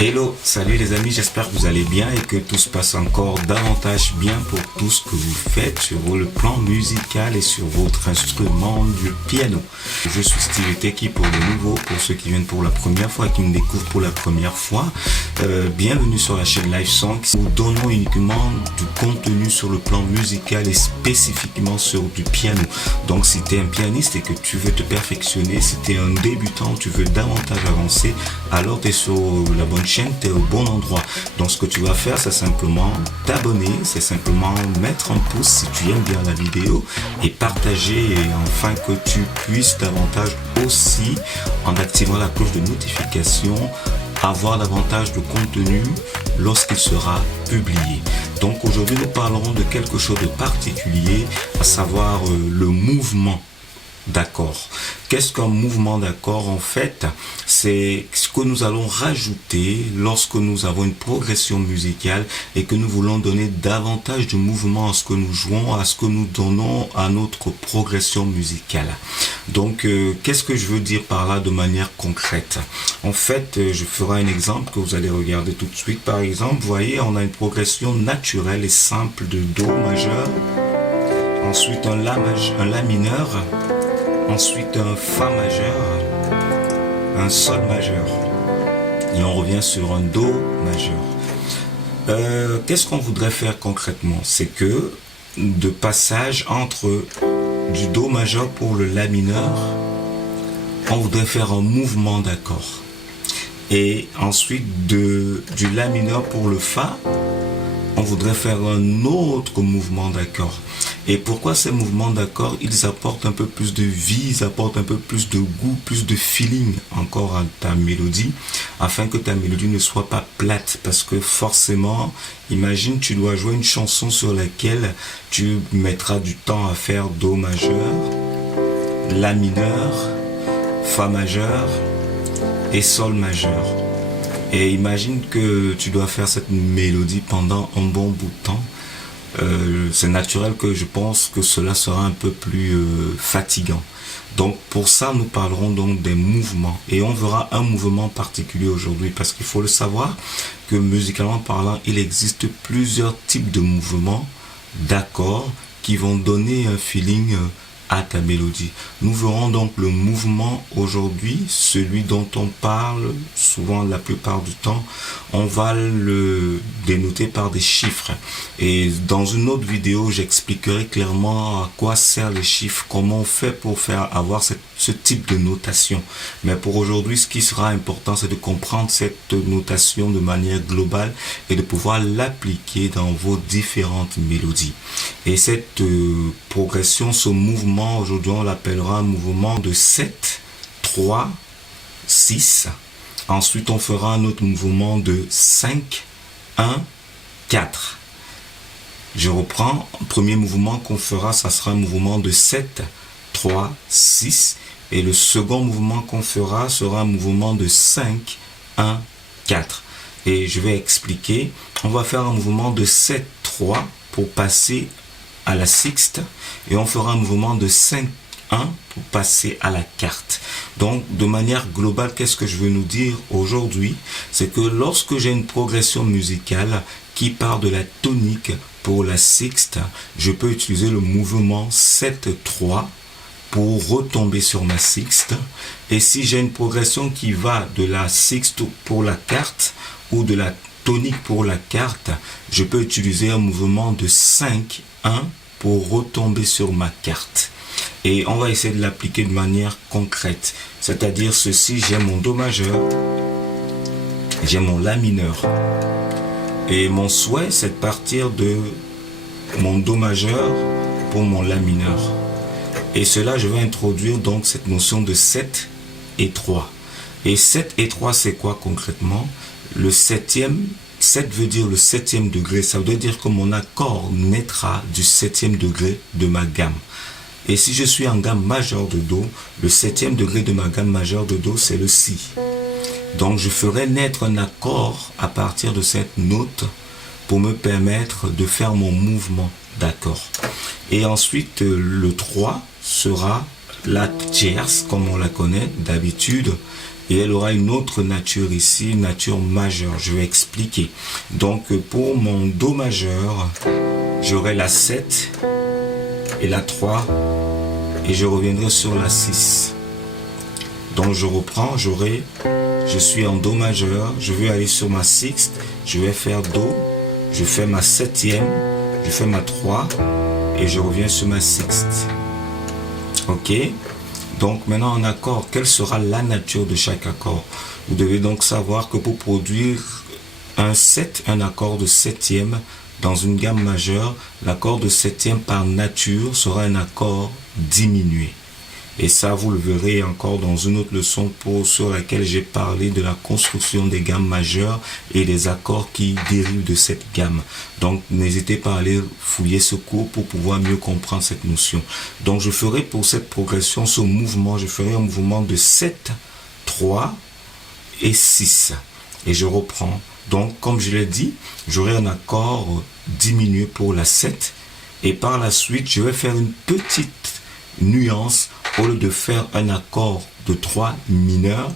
Hello, salut les amis, j'espère que vous allez bien et que tout se passe encore davantage bien pour tout ce que vous faites sur le plan musical et sur votre instrument du piano. Je suis Steve Teki pour de nouveau, pour ceux qui viennent pour la première fois et qui me découvrent pour la première fois. Bienvenue sur la chaîne Live Song. Nous donnons uniquement du contenu sur le plan musical et spécifiquement sur du piano. Donc si tu es un pianiste et que tu veux te perfectionner, si tu es un débutant, tu veux davantage avancer, alors tu es sur la bonne chaîne, tu es au bon endroit. Donc ce que tu vas faire, c'est simplement t'abonner, c'est simplement mettre un pouce si tu aimes bien la vidéo et partager, et afin que tu puisses davantage aussi, en activant la cloche de notification, avoir davantage de contenu lorsqu'il sera publié. Donc aujourd'hui nous parlerons de quelque chose de particulier, à savoir le mouvement d'accord. Qu'est-ce qu'un mouvement d'accord? En fait, c'est ce que nous allons rajouter lorsque nous avons une progression musicale et que nous voulons donner davantage de mouvement à ce que nous jouons, à ce que nous donnons à notre progression musicale. Donc, qu'est-ce que je veux dire par là de manière concrète? En fait, je ferai un exemple que vous allez regarder tout de suite. Par exemple, vous voyez, on a une progression naturelle et simple de Do majeur, ensuite un La mineur, ensuite un Fa majeur, un Sol majeur, et on revient sur un Do majeur. Qu'est-ce qu'on voudrait faire concrètement? C'est que de passage entre du Do majeur pour le La mineur, on voudrait faire un mouvement d'accord. Et ensuite du La mineur pour le Fa, on voudrait faire un autre mouvement d'accord. Et pourquoi ces mouvements d'accord? Ils apportent un peu plus de vie, ils apportent un peu plus de goût, plus de feeling encore à ta mélodie, afin que ta mélodie ne soit pas plate. Parce que forcément, imagine, tu dois jouer une chanson sur laquelle tu mettras du temps à faire Do majeur, La mineur, Fa majeur et Sol majeur. Et imagine que tu dois faire cette mélodie pendant un bon bout de temps. C'est naturel que je pense que cela sera un peu plus fatigant. Donc pour ça, nous parlerons donc des mouvements. Et on verra un mouvement particulier aujourd'hui, parce qu'il faut le savoir que musicalement parlant, il existe plusieurs types de mouvements d'accords qui vont donner un feeling à ta mélodie. Nous verrons donc le mouvement aujourd'hui, celui dont on parle souvent la plupart du temps. On va le dénoter par des chiffres. Et dans une autre vidéo, j'expliquerai clairement à quoi servent les chiffres, comment on fait pour avoir ce type de notation. Mais pour aujourd'hui, ce qui sera important, c'est de comprendre cette notation de manière globale et de pouvoir l'appliquer dans vos différentes mélodies. Et cette progression, ce mouvement, aujourd'hui on l'appellera un mouvement de 7, 3, 6. Ensuite on fera un autre mouvement de 5, 1, 4. Je reprends. Le premier mouvement qu'on fera, ça sera un mouvement de 7, 3, 6. Et le second mouvement qu'on fera sera un mouvement de 5, 1, 4. Et je vais expliquer. On va faire un mouvement de 7, 3 pour passer à la sixte, et on fera un mouvement de 5, 1 pour passer à la quarte. Donc de manière globale, qu'est-ce que je veux nous dire aujourd'hui? C'est que lorsque j'ai une progression musicale qui part de la tonique pour la sixte, je peux utiliser le mouvement 7-3 pour retomber sur ma sixte. Et si j'ai une progression qui va de la sixte pour la quarte ou de la tonique pour la quarte, je peux utiliser un mouvement de 5-1 pour retomber sur ma quarte. Et on va essayer de l'appliquer de manière concrète. C'est-à-dire ceci, j'ai mon Do majeur, j'ai mon La mineur. Et mon souhait, c'est de partir de mon Do majeur pour mon La mineur. Et cela, je vais introduire donc cette notion de 7 et 3. Et 7 et 3, c'est quoi concrètement? Le septième, 7 veut dire le septième degré. Ça veut dire que mon accord naîtra du septième degré de ma gamme. Et si je suis en gamme majeure de Do, le septième degré de ma gamme majeure de Do, c'est le Si. Donc je ferai naître un accord à partir de cette note pour me permettre de faire mon mouvement d'accord. Et ensuite, le 3 sera la tierce, comme on la connaît d'habitude. et elle aura une autre nature ici, une nature majeure. Je vais expliquer. Donc pour mon Do majeur, j'aurai la 7 et la 3 et je reviendrai sur la 6. Donc je reprends, je suis en Do majeur, je vais aller sur ma sixte, je vais faire Do, je fais ma septième, je fais ma 3 et je reviens sur ma sixte. Ok? Donc maintenant en accord, quelle sera la nature de chaque accord? Vous devez donc savoir que pour produire un accord de septième dans une gamme majeure, l'accord de septième par nature sera un accord diminué. Et ça, vous le verrez encore dans une autre leçon sur laquelle j'ai parlé de la construction des gammes majeures et des accords qui dérivent de cette gamme. Donc, n'hésitez pas à aller fouiller ce cours pour pouvoir mieux comprendre cette notion. Donc, je ferai pour cette progression, ce mouvement, je ferai un mouvement de 7, 3 et 6. Et je reprends. Donc, comme je l'ai dit, j'aurai un accord diminué pour la 7. Et par la suite, je vais faire une petite nuance. Au lieu de faire un accord de 3 mineurs,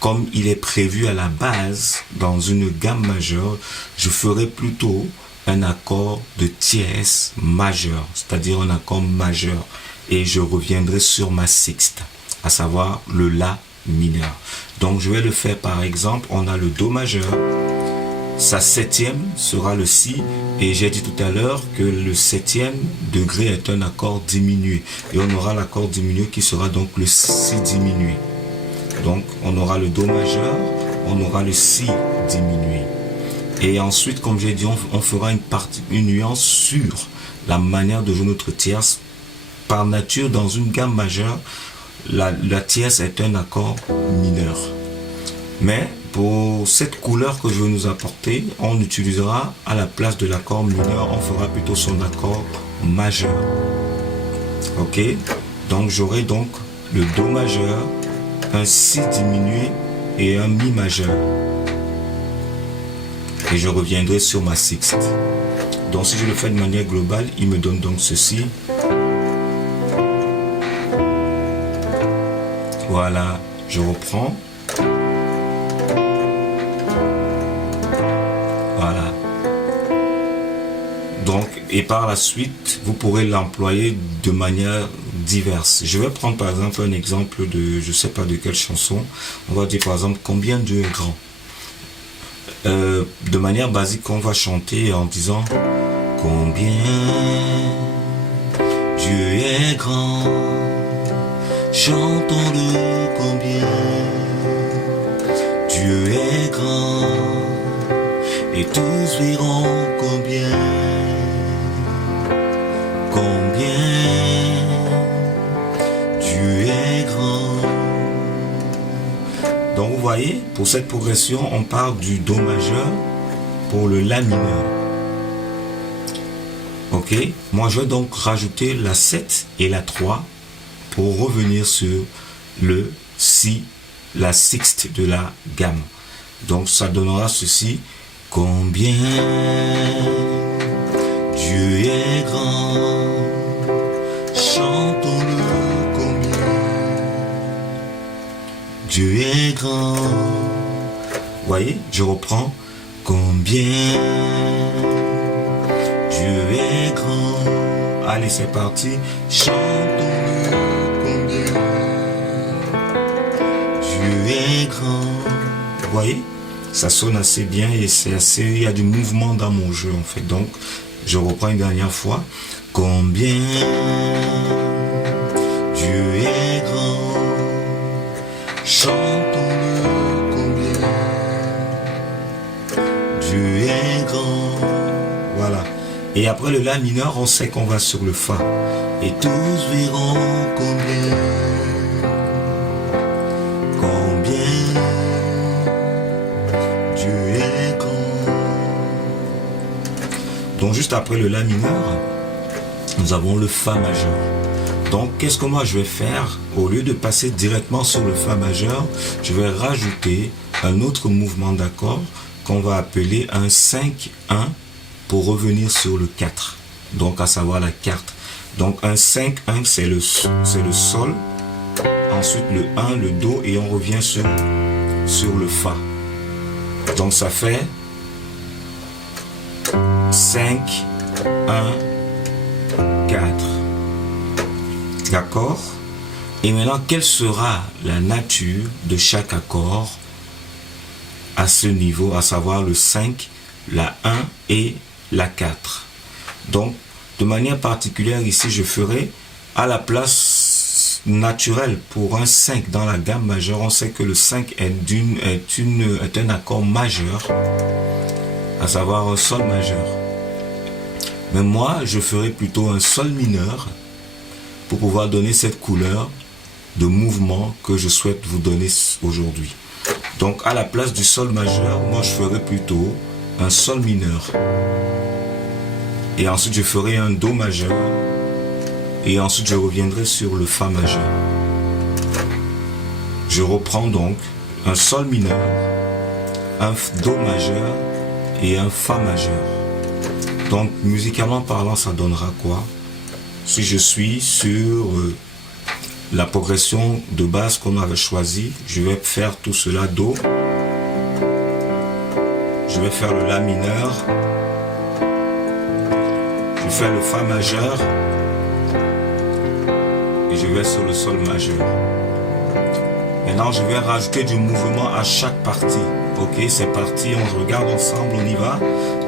comme il est prévu à la base dans une gamme majeure, je ferai plutôt un accord de tierce majeure, c'est-à-dire un accord majeur. Et je reviendrai sur ma sixte, à savoir le La mineur. Donc je vais le faire par exemple, on a le Do majeur, sa septième sera le Si, et j'ai dit tout à l'heure que le septième degré est un accord diminué, et on aura l'accord diminué qui sera donc le Si diminué. Donc on aura le Do majeur, on aura le Si diminué. Et ensuite, comme j'ai dit, on fera une nuance sur la manière de jouer notre tierce. Par nature, dans une gamme majeure, la tierce est un accord mineur. Mais pour cette couleur que je veux nous apporter, on utilisera à la place de l'accord mineur, on fera plutôt son accord majeur. Ok? Donc j'aurai donc le Do majeur, un Si diminué et un Mi majeur. Et je reviendrai sur ma sixte. Donc si je le fais de manière globale, il me donne donc ceci. Voilà, je reprends. Voilà. Donc, et par la suite, vous pourrez l'employer de manière diverse. Je vais prendre par exemple un exemple de, je sais pas de quelle chanson. On va dire par exemple combien Dieu est grand. De manière basique, on va chanter en disant combien Dieu est grand. Chantons-le combien Dieu est grand. Et tous verront combien Dieu est grand. Donc vous voyez, pour cette progression, on part du Do majeur pour le La mineur. Ok, moi je vais donc rajouter la 7 et la 3 pour revenir sur le Si, la sixte de la gamme. Donc ça donnera ceci. Combien Dieu est grand, chantons-le combien Dieu est grand. Voyez, je reprends. Combien Dieu est grand. Allez, c'est parti. Chantons-le combien Dieu est grand. Voyez, ça sonne assez bien et c'est assez, il y a du mouvement dans mon jeu en fait. Donc, je reprends une dernière fois. Combien Dieu est grand, chantons-le combien Dieu est grand. Voilà. Et après le La mineur, on sait qu'on va sur le Fa. Et tous verront combien Dieu est grand. Donc juste après le La mineur, nous avons le Fa majeur. Donc qu'est-ce que moi je vais faire? Au lieu de passer directement sur le Fa majeur, je vais rajouter un autre mouvement d'accord qu'on va appeler un 5-1 pour revenir sur le 4. Donc à savoir la carte. Donc un 5-1 c'est le Sol. ensuite le 1, le Do, et on revient sur le Fa. Donc ça fait 5, 1, 4. D'accord? Et maintenant, quelle sera la nature de chaque accord à ce niveau, à savoir le 5, la 1 et la 4. Donc, de manière particulière, ici, je ferai à la place naturelle pour un 5 dans la gamme majeure. On sait que le 5 est un accord majeur, à savoir un sol majeur. Mais moi, je ferai plutôt un sol mineur pour pouvoir donner cette couleur de mouvement que je souhaite vous donner aujourd'hui. Donc, à la place du sol majeur, moi, je ferai plutôt un sol mineur. Et ensuite, je ferai un Do majeur. Et ensuite, je reviendrai sur le Fa majeur. Je reprends donc un sol mineur, un Do majeur et un Fa majeur. Donc, musicalement parlant, ça donnera quoi? Si je suis sur la progression de base qu'on avait choisie, je vais faire tout cela Do. Je vais faire le La mineur. Je vais faire le Fa majeur. Et je vais sur le Sol majeur. Maintenant, je vais rajouter du mouvement à chaque partie. Ok, c'est parti, on regarde ensemble, on y va.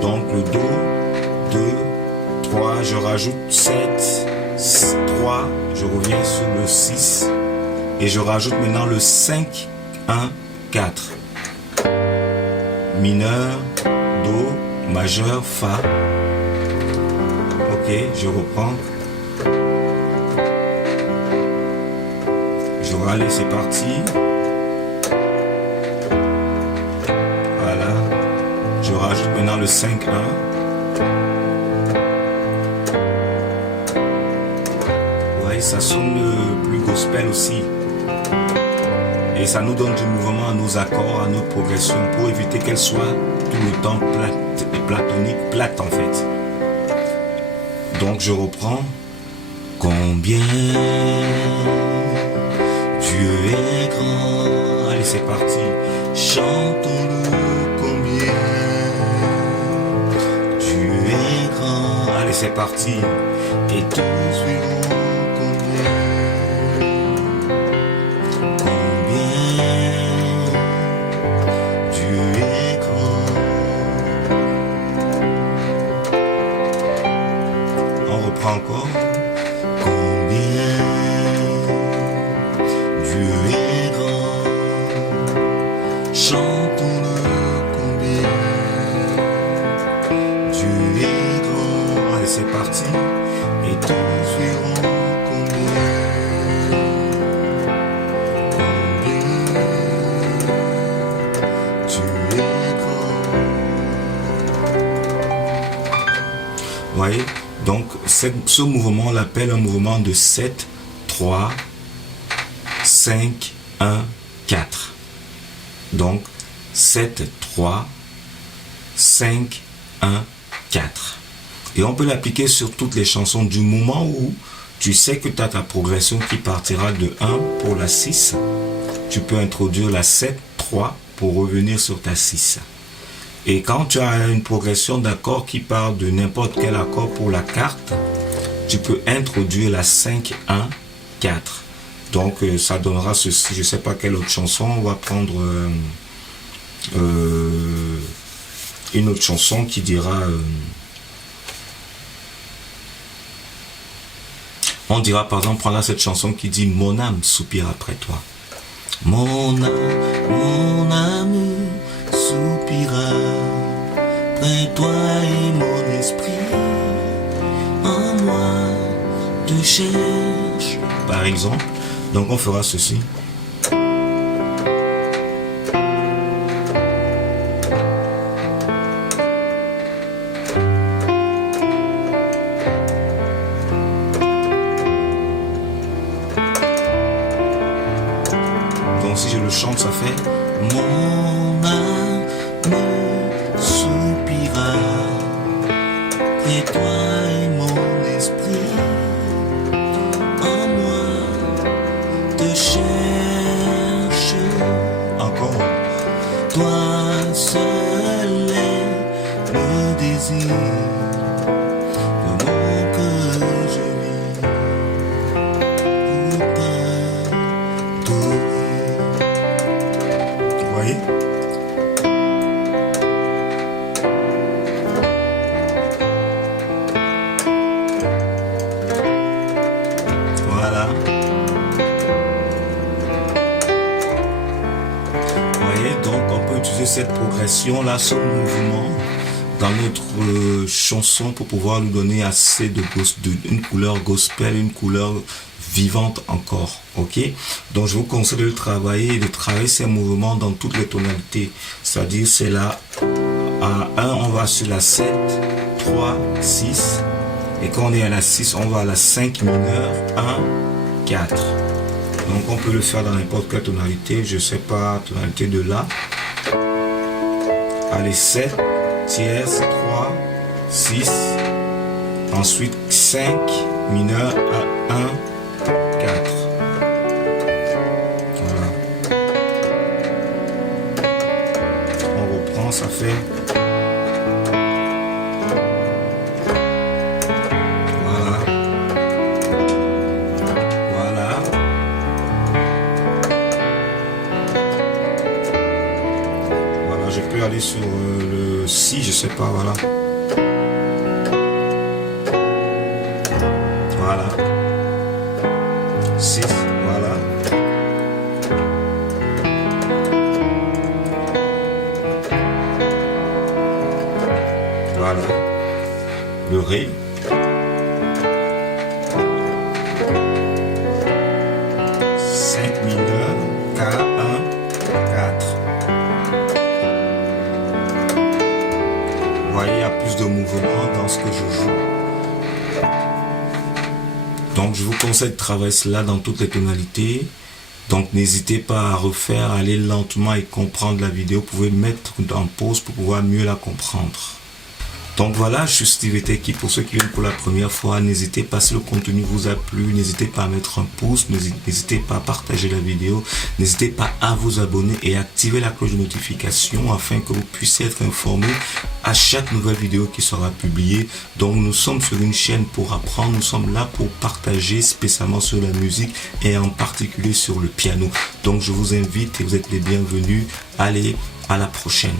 Donc le Do, 2, 3, je rajoute 7, 3, je reviens sur le 6. Et je rajoute maintenant le 5, 1, 4. Mineur, Do, majeur, Fa. Ok, je reprends. Je râle, c'est parti. Voilà. Je rajoute maintenant le 5, 1. Ouais, ça sonne plus gospel aussi. Et ça nous donne du mouvement à nos accords, à nos progressions, pour éviter qu'elles soient tout le temps plates en fait. Donc je reprends. Combien Dieu est grand. Allez, c'est parti. Chantons-le combien Dieu est grand. Allez, c'est parti. Et tous verront combien Dieu est grand. On reprend encore. Chantons-le combien Dieu est grand. Allez, c'est parti. Et tous verront combien Dieu est grand. Vous voyez, donc ce mouvement, on l'appelle un mouvement de 7, 3, 5, 1, 4. Donc, 7, 3, 5, 1, 4. Et on peut l'appliquer sur toutes les chansons du moment où tu sais que tu as ta progression qui partira de 1 pour la 6. Tu peux introduire la 7, 3 pour revenir sur ta 6. Et quand tu as une progression d'accords qui part de n'importe quel accord pour la carte, tu peux introduire la 5, 1, 4. Donc ça donnera ceci, je ne sais pas quelle autre chanson, on va prendre une autre chanson qui dira, on dira par exemple, prends là cette chanson qui dit « Mon âme soupire après toi ». Mon âme soupira après toi et mon esprit en moi te cherche, par exemple. Donc on fera ceci. Donc si je le chante, ça fait mon âme soupira et toi et mon esprit en moi te cherche. cette progression-là, ce mouvement dans notre chanson pour pouvoir nous donner assez une couleur gospel, une couleur vivante encore, ok? Donc je vous conseille de travailler ces mouvements dans toutes les tonalités, c'est-à-dire c'est là, à 1 on va sur la 7, 3, 6, et quand on est à la 6 on va à la 5 mineure, 1, 4. Donc on peut le faire dans n'importe quelle tonalité, je sais pas, tonalité de La. Allez, 7, tierce, 3, 6, ensuite 5 mineur à 1, 4. Voilà. On reprend, ça fait. Voilà. Voilà. Voilà, je peux aller sur le Si, je sais pas, voilà. Voilà. 6, voilà. Voilà. Le Ré. Mineur, K1, 4. Vous voyez, il y a plus de mouvement dans ce que je joue. Donc, je vous conseille de travailler cela dans toutes les tonalités. Donc, n'hésitez pas à refaire, aller lentement et comprendre la vidéo. Vous pouvez mettre en pause pour pouvoir mieux la comprendre. Donc voilà, je suis Steve Eteki. Pour ceux qui viennent pour la première fois, n'hésitez pas, si le contenu vous a plu, n'hésitez pas à mettre un pouce, n'hésitez pas à partager la vidéo, n'hésitez pas à vous abonner et activer la cloche de notification afin que vous puissiez être informé à chaque nouvelle vidéo qui sera publiée. Donc nous sommes sur une chaîne pour apprendre, nous sommes là pour partager spécialement sur la musique et en particulier sur le piano. Donc je vous invite et vous êtes les bienvenus. Allez, à la prochaine.